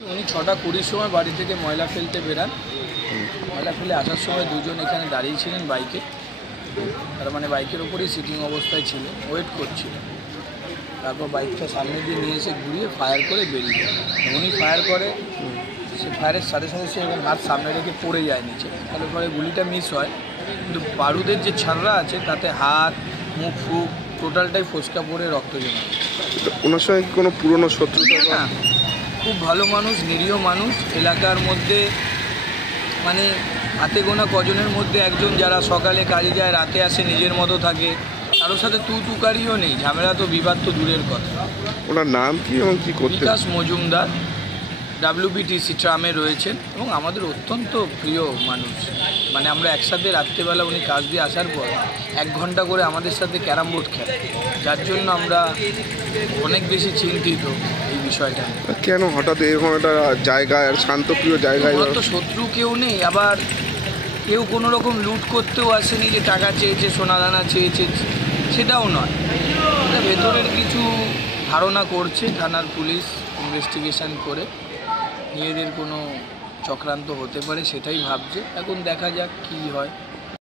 উনি 6:20 সময় বাড়ি থেকে ময়লা ফেলতে বেরান। ময়লা ফেলে আসার সময় দুজন এখানে দাঁড়িয়েছিলেন বাইকে, তার মানে বাইকের ওপরেই সিটিং অবস্থায় ছিল, ওয়েট করছিল। তারপর বাইকটা সামনে দিয়ে নিয়ে এসে ঘুরিয়ে ফায়ার করে বেরিয়ে যায়। উনি ফায়ার করে, সে ফায়ারের সাথে সাথে সে এবং হাত সামনে রেখে পড়ে যায় নিচে, তাহলে পরে গুলিটা মিস হয়। কিন্তু বারুদের যে ছাড়রা আছে তাতে হাত, মুখ, ফুক টোটালটাই ফোসকা পড়ে রক্ত জমে। ওনার সঙ্গে কি কোনো পুরনো শত্রুতা? না, খুব ভালো মানুষ, নিরীহ মানুষ। এলাকার মধ্যে মানে হাতে গোনা কজনের মধ্যে একজন, যারা সকালে কাজে যায়, রাতে আসে, নিজের মতো থাকে, কারোর সাথে তুকারিও নেই, ঝামেলা তো বিবাদ তো দূরের কথা। ওনার নাম কি এবং কি করতেন? বিকাশ মজুমদার, WBTC ট্রামে রয়েছেন এবং আমাদের অত্যন্ত প্রিয় মানুষ। মানে আমরা একসাথে রাত্রেবেলা উনি কাজ দিয়ে আসার পর 1 ঘন্টা করে আমাদের সাথে ক্যারাম বোর্ড খেলে, যার জন্য আমরা অনেক বেশি চিন্তিত এই বিষয়টা। কেন হঠাৎ এরকম একটা জায়গায়, আর শান্তপ্রিয় জায়গায়? তো শত্রু কেউ নেই, আবার কেউ কোনো রকম লুট করতেও আসেনি যে টাকা চেয়েছে, সোনাদানা চেয়েছে, সেটাও নয়। এটা ভেতরের কিছু ধারণা করছে থানার পুলিশ, ইনভেস্টিগেশন করে নিজেদের কোনো চক্রান্ত হতে পারে সেটাই ভাবছে। এখন দেখা যাক কী হয়।